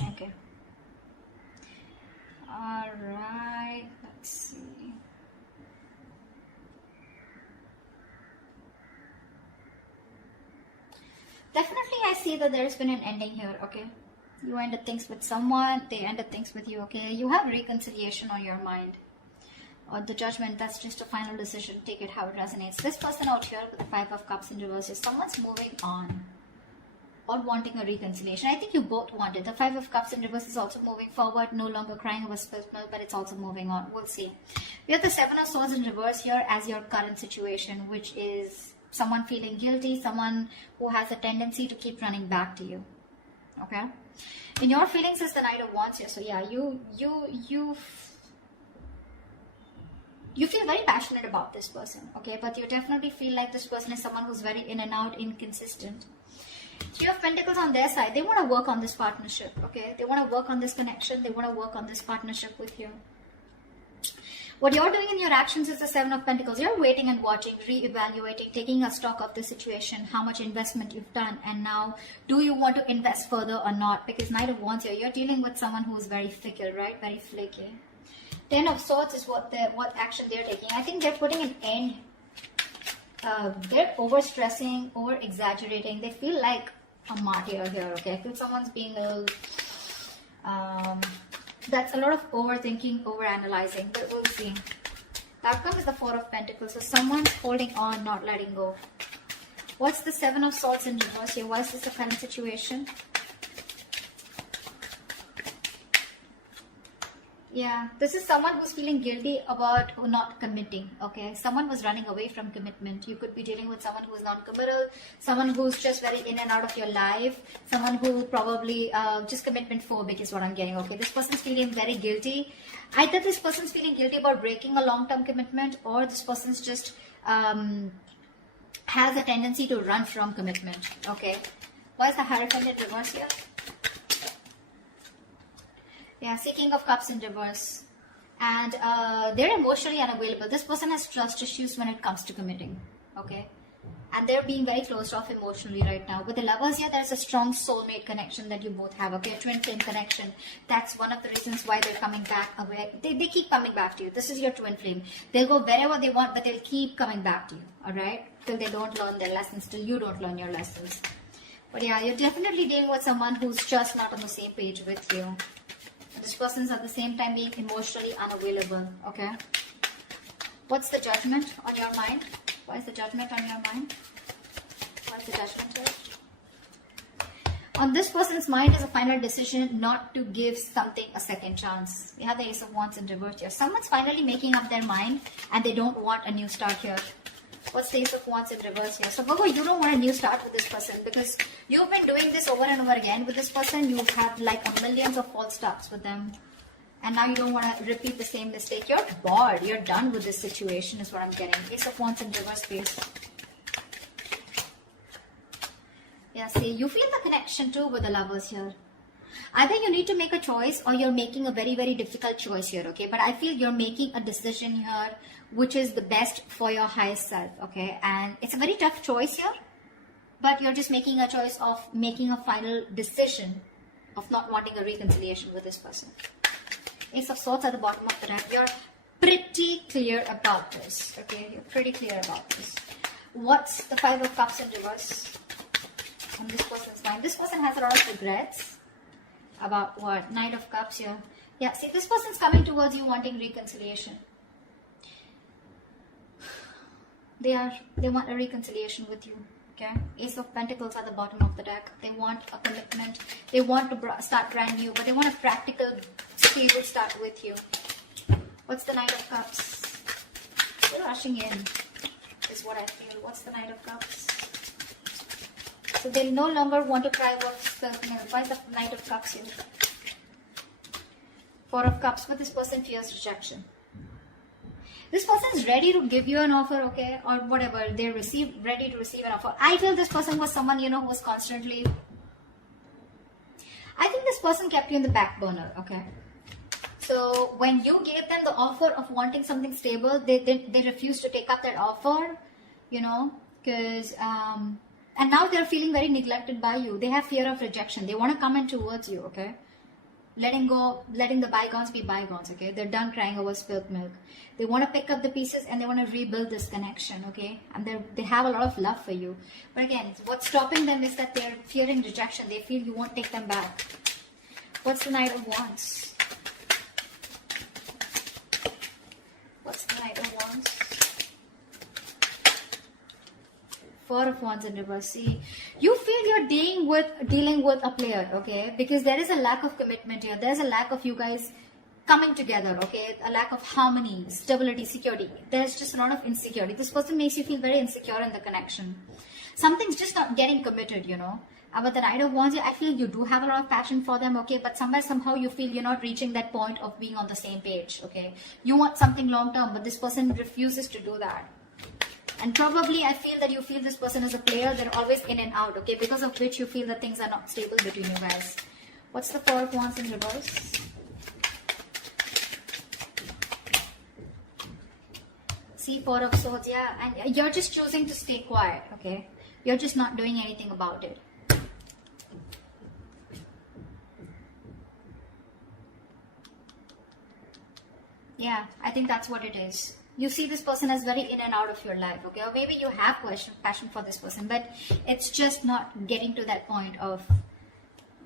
Okay. All right. Let's see. Definitely, I see that there's been an ending here. Okay. You ended things with someone. They ended things with you. Okay. You have reconciliation on your mind. Or the judgment, that's just a final decision. Take it how it resonates. This person out here with the 5 of Cups in reverse is someone's moving on or wanting a reconciliation. I think you both want it. The 5 of Cups in reverse is also moving forward, no longer crying over spilled milk, but it's also moving on. We'll see. We have the 7 of Swords in reverse here as your current situation, which is someone feeling guilty, someone who has a tendency to keep running back to you. Okay? In your feelings is the Knight of Wands here. So yeah, you feel very passionate about this person, okay? But you definitely feel like this person is someone who's very in and out, inconsistent. 3 of Pentacles on their side. They want to work on this partnership, okay? They want to work on this connection. They want to work on this partnership with you. What you're doing in your actions is the 7 of Pentacles. You're waiting and watching, re-evaluating, taking a stock of the situation, how much investment you've done, and now do you want to invest further or not? Because Knight of Wands here, you're dealing with someone who is very fickle, right? Very flaky. 10 of Swords is what action they're taking. I think they're putting an end. They're over-stressing, over-exaggerating. They feel like a martyr here, okay? I feel someone's being a little... that's a lot of overthinking, over-analyzing, but we'll see. The outcome is the 4 of Pentacles. So someone's holding on, not letting go. What's the 7 of Swords in reverse here? Why is this a current situation? Yeah, this is someone who's feeling guilty about not committing, okay? Someone was running away from commitment. You could be dealing with someone who's non-committal, someone who's just very in and out of your life, someone who probably just commitment phobic is what I'm getting, okay? This person's feeling very guilty. Either this person's feeling guilty about breaking a long-term commitment, or this person's just has a tendency to run from commitment, okay? Why is the Hierophant in reverse here? Yeah, Seeking of Cups in reverse. And they're emotionally unavailable. This person has trust issues when it comes to committing. Okay? And they're being very closed off emotionally right now. With the Lovers here, there's a strong soulmate connection that you both have. Okay? A twin flame connection. That's one of the reasons why they're coming back away. They keep coming back to you. This is your twin flame. They'll go wherever they want, but they'll keep coming back to you. Alright? Till they don't learn their lessons. Till you don't learn your lessons. But yeah, you're definitely dealing with someone who's just not on the same page with you. This person's at the same time being emotionally unavailable, okay? What's the Judgment on your mind? Why is the Judgment on your mind? Why is the Judgment here? On this person's mind is a final decision not to give something a second chance. We have the Ace of Wands in reverse here. Someone's finally making up their mind and they don't want a new start here. What's the Ace of Wands in reverse here? So Virgo, you don't want a new start with this person because you've been doing this over and over again with this person. You have like a millions of false starts with them. And now you don't want to repeat the same mistake. You're bored. You're done with this situation is what I'm getting. Ace of Wands in reverse, please. Yeah, see, you feel the connection too with the Lovers here. Either you need to make a choice or you're making a very, very difficult choice here, okay? But I feel you're making a decision here which is the best for your highest self, okay? And it's a very tough choice here, but you're just making a choice of making a final decision of not wanting a reconciliation with this person. Ace of Swords at the bottom of the deck. You're pretty clear about this, okay? You're pretty clear about this. What's the 5 of Cups in reverse on this person's mind? This person has a lot of regrets. About what? Knight of Cups here. Yeah, see, this person's coming towards you wanting reconciliation. They want a reconciliation with you. Okay? Ace of Pentacles at the bottom of the deck. They want a commitment. They want to start brand new, but they want a practical, stable start with you. What's the Knight of Cups? They're rushing in, is what I feel. What's the Knight of Cups? So they no longer want to cry over spilled milk. Why is the Knight of Cups here? 4 of Cups, but this person fears rejection. This person is ready to give you an offer, okay, or whatever. They're ready to receive an offer. I feel this person was someone, you know, who was constantly... I think this person kept you in the back burner, okay. So when you gave them the offer of wanting something stable, they refused to take up that offer, you know, because... and now they're feeling very neglected by you. They have fear of rejection. They want to come in towards you, okay. letting the bygones be bygones, okay? They're done crying over spilled milk. They want to pick up the pieces and they want to rebuild this connection, okay? And they have a lot of love for you. But again, what's stopping them is that they're fearing rejection. They feel you won't take them back. What's the Knight of Wands? What's the Knight of Wands? Four of Wands in reverse. See, you feel you're dealing with a player, okay? Because there is a lack of commitment here. There's a lack of you guys coming together, okay? A lack of harmony, stability, security. There's just a lot of insecurity. This person makes you feel very insecure in the connection. Something's just not getting committed, you know. But the Knight of Wands, I feel you do have a lot of passion for them, okay? But somehow you feel you're not reaching that point of being on the same page, okay? You want something long term, but this person refuses to do that. And probably I feel that you feel this person is a player. They're always in and out, okay? Because of which you feel that things are not stable between you guys. What's the Four of Wands in reverse? See, Four of Swords, yeah. And you're just choosing to stay quiet, okay? You're just not doing anything about it. Yeah, I think that's what it is. You see this person as very in and out of your life, okay? Or maybe you have passion for this person, but it's just not getting to that point of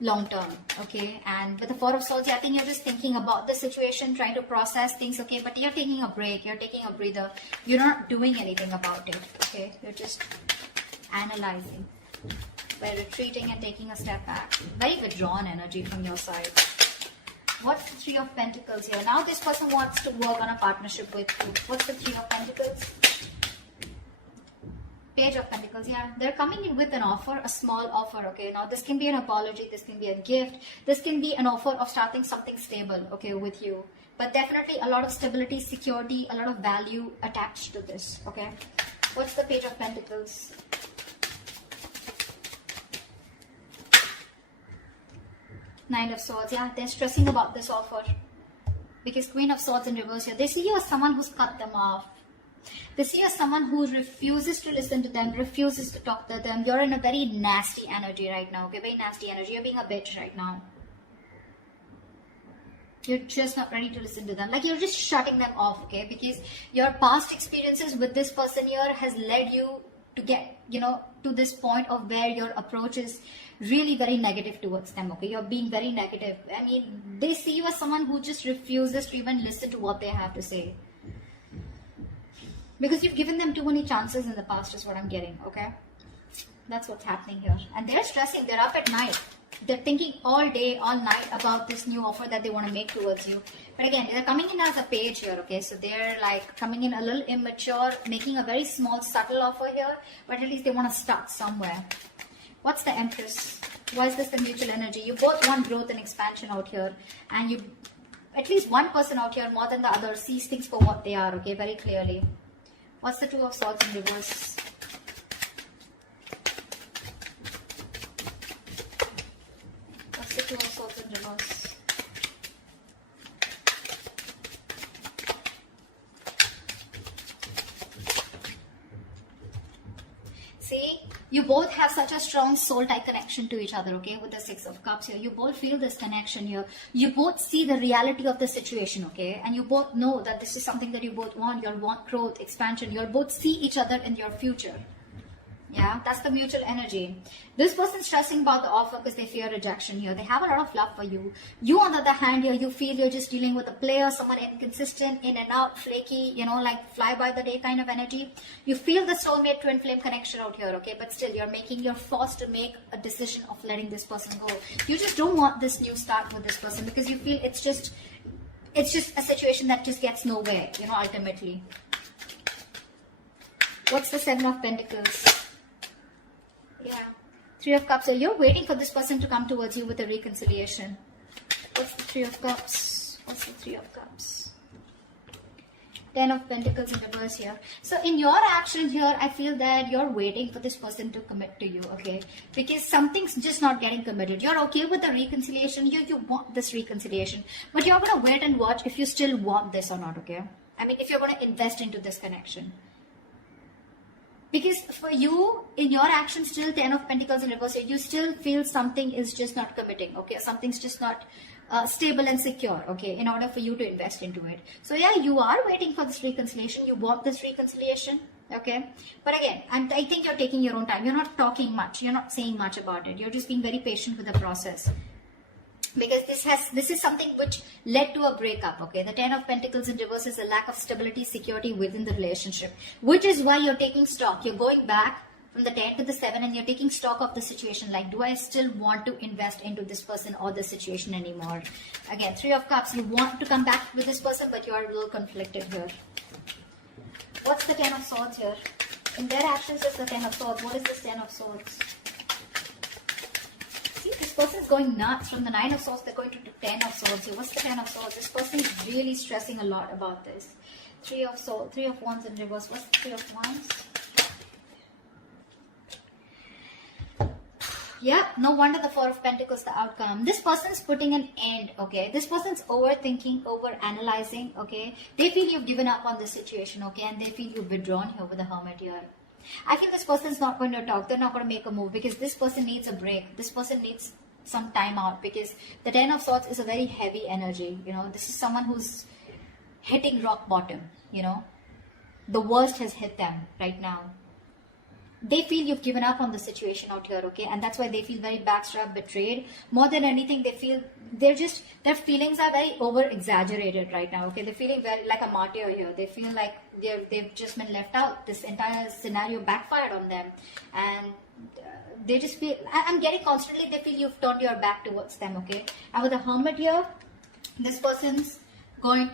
long term, okay? And with the Four of Swords, I think you're just thinking about the situation, trying to process things, okay? But you're taking a break, you're taking a breather. You're not doing anything about it, okay? You're just analyzing by retreating and taking a step back. Very withdrawn energy from your side. What's the Three of Pentacles here? Now this person wants to work on a partnership with you. What's the Three of Pentacles? Page of Pentacles, yeah. They're coming in with an offer, a small offer, okay? Now this can be an apology, this can be a gift, this can be an offer of starting something stable, okay, with you. But definitely a lot of stability, security, a lot of value attached to this, okay? What's the Page of Pentacles? Nine of Swords, yeah, they're stressing about this offer. Because Queen of Swords in reverse here, they see you as someone who's cut them off. They see you as someone who refuses to listen to them, refuses to talk to them. You're in a very nasty energy right now, okay, very nasty energy. You're being a bitch right now. You're just not ready to listen to them. Like you're just shutting them off, okay, because your past experiences with this person here has led you to get, you know, to this point of where your approach is really very negative towards them, okay? You're being very negative. I mean, they see you as someone who just refuses to even listen to what they have to say. Because you've given them too many chances in the past is what I'm getting, okay? That's what's happening here. And they're stressing, they're up at night. They're thinking all day, all night about this new offer that they want to make towards you. But again, they're coming in as a page here, okay? So they're like coming in a little immature, making a very small, subtle offer here. But at least they want to start somewhere. What's the Empress? Why is this the mutual energy? You both want growth and expansion out here. And you, at least one person out here more than the other, sees things for what they are, okay? Very clearly. What's the Two of Swords in reverse? What's the Two of Swords in reverse? See, you both have such a strong soul-tie connection to each other, okay, with the Six of Cups here. You both feel this connection here. You both see the reality of the situation, okay, and you both know that this is something that you both want. You want growth, expansion. You both see each other in your future. Yeah, that's the mutual energy. This person's stressing about the offer because they fear rejection here. They have a lot of love for you. You, on the other hand, here, you feel you're just dealing with a player, someone inconsistent, in and out, flaky, you know, like fly by the day kind of energy. You feel the soulmate twin flame connection out here, okay? But still, you're forced to make a decision of letting this person go. You just don't want this new start with this person because you feel it's just a situation that just gets nowhere, you know, ultimately. What's the Seven of Pentacles? Yeah, Three of Cups. So you're waiting for this person to come towards you with a reconciliation. What's the Three of Cups? What's the Three of Cups? Ten of Pentacles in reverse here. So in your action here, I feel that you're waiting for this person to commit to you, okay? Because something's just not getting committed. You're okay with the reconciliation. You want this reconciliation. But you're going to wait and watch if you still want this or not, okay? I mean, if you're going to invest into this connection. Because for you, in your action, still 10 of Pentacles in reverse, you still feel something is just not committing, okay? Something's just not stable and secure, okay, in order for you to invest into it. So yeah, you are waiting for this reconciliation. You want this reconciliation, okay. But again, I think you're taking your own time. You're not talking much. You're not saying much about it. You're just being very patient with the process. Because this is something which led to a breakup, okay. The 10 of Pentacles in reverse is a lack of stability, security within the relationship, which is why you're taking stock. You're going back from the 10 to the 7 and you're taking stock of the situation. Like, do I still want to invest into this person or the situation anymore? Again, 3 of Cups, you want to come back with this person, but you are a little conflicted here. What's the 10 of Swords here? In their actions is the 10 of Swords. What is this 10 of Swords? See, this person is going nuts. From the 9 of Swords, they're going to the 10 of Swords. So what's the 10 of Swords? This person is really stressing a lot about this. 3 of Swords, 3 of Wands in reverse. What's the 3 of Wands? Yeah, no wonder the 4 of Pentacles, the outcome. This person's putting an end, okay? This person's overthinking, over-analyzing, okay? They feel you've given up on the situation, okay? And they feel you've withdrawn here with the Hermit here. I feel this person's not going to talk. They're not going to make a move because this person needs a break. This person needs some time out because the 10 of Swords is a very heavy energy, you know? This is someone who's hitting rock bottom, you know? The worst has hit them right now. They feel you've given up on the situation out here, okay? And that's why they feel very backstabbed, betrayed. More than anything, they feel their feelings are very over-exaggerated right now, okay? They're feeling very like a martyr here. They feel like they've just been left out. This entire scenario backfired on them. And they just feel, I'm getting constantly, they feel you've turned your back towards them, okay? And with the Hermit here, this person's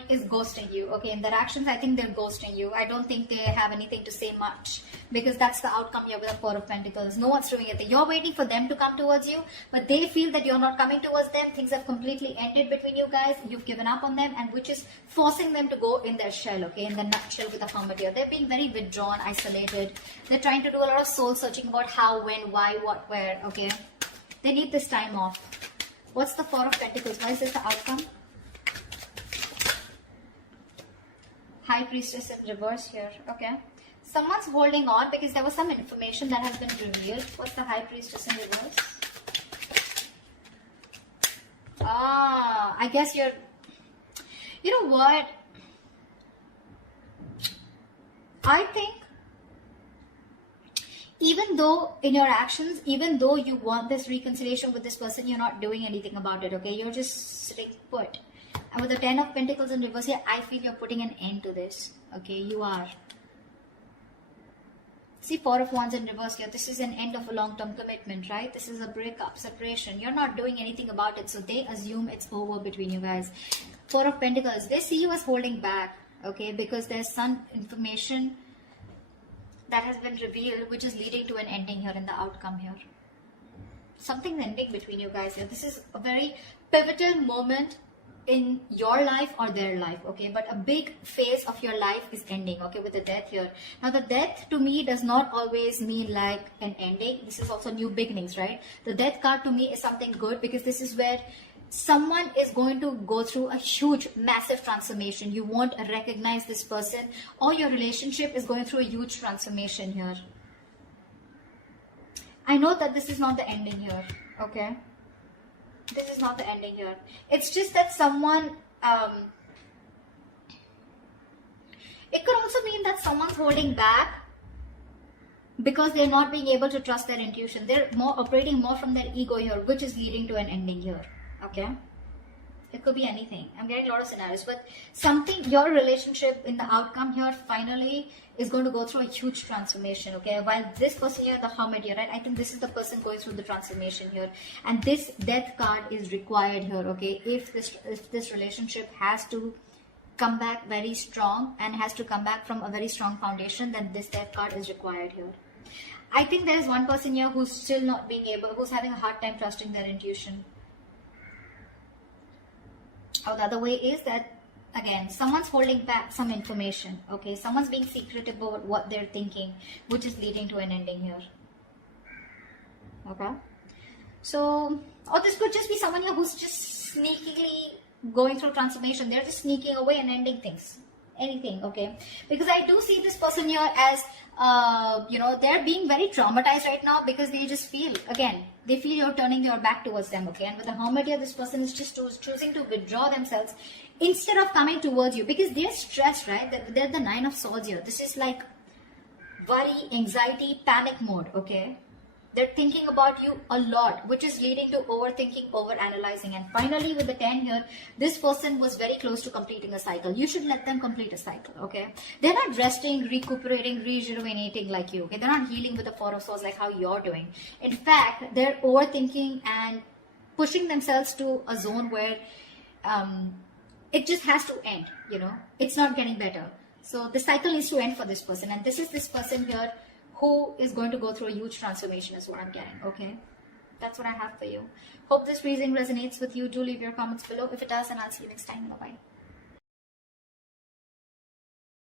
is ghosting you, okay? In their actions, I think they're ghosting you. I don't think they have anything to say much because that's the outcome here with the 4 of Pentacles. No one's doing it. You're waiting for them to come towards you, but they feel that you're not coming towards them. Things have completely ended between you guys. You've given up on them, and which is forcing them to go in their shell, okay? In the nutshell with the Hermit here. They're being very withdrawn, isolated. They're trying to do a lot of soul searching about how, when, why, what, where, okay? They need this time off. What's the 4 of Pentacles? Why is this the outcome? High Priestess in reverse here, okay? Someone's holding on because there was some information that has been revealed. What's the High Priestess in reverse? I guess you're... You know what? I think even though in your actions, even though you want this reconciliation with this person, you're not doing anything about it, okay? You're just sitting put. And with the 10 of Pentacles in reverse here, I feel you're putting an end to this. Okay, you are. See, 4 of Wands in reverse here. This is an end of a long-term commitment, right? This is a breakup, separation. You're not doing anything about it, so they assume it's over between you guys. 4 of Pentacles, they see you as holding back, okay? Because there's some information that has been revealed, which is leading to an ending here in the outcome here. Something's ending between you guys here. This is a very pivotal moment in your life or their life, okay? But a big phase of your life is ending, okay, with the Death here. Now, the Death to me does not always mean like an ending. This is also new beginnings, right? The Death card to me is something good because this is where someone is going to go through a huge, massive transformation. You won't recognize this person, or your relationship is going through a huge transformation here. I know that this is not the ending here, okay? This is not the ending here. It's just that someone, it could also mean that someone's holding back because they're not being able to trust their intuition. They're operating more from their ego here, which is leading to an ending here. Okay? It could be anything. I'm getting a lot of scenarios, but something, your relationship in the outcome here finally is going to go through a huge transformation, okay? While this person here, the Hermit here, right? I think this is the person going through the transformation here. And this Death card is required here, okay? If this relationship has to come back very strong and has to come back from a very strong foundation, then this Death card is required here. I think there is one person here who's still not being able, who's having a hard time trusting their intuition. Or the other way is that, again, someone's holding back some information, okay? Someone's being secretive about what they're thinking, which is leading to an ending here. Okay? So, or this could just be someone here who's just sneakily going through transformation. They're just sneaking away and ending things. anything, okay? Because I do see this person here as, they're being very traumatized right now because they just feel, again, they feel you're turning your back towards them, okay? And with the Hermit here, this person is just choosing to withdraw themselves instead of coming towards you because they're stressed, right? They're the Nine of Swords here. This is like worry, anxiety, panic mode, okay? They're thinking about you a lot, which is leading to overthinking, overanalyzing. And finally, with the 10 here, this person was very close to completing a cycle. You should let them complete a cycle, okay? They're not resting, recuperating, rejuvenating like you, okay? They're not healing with the Four of Swords like how you're doing. In fact, they're overthinking and pushing themselves to a zone where it just has to end, It's not getting better. So the cycle needs to end for this person. And this is this person here who is going to go through a huge transformation is what I'm getting, okay? That's what I have for you. Hope this reading resonates with you. Do leave your comments below. If it does, then I'll see you next time. Bye-bye.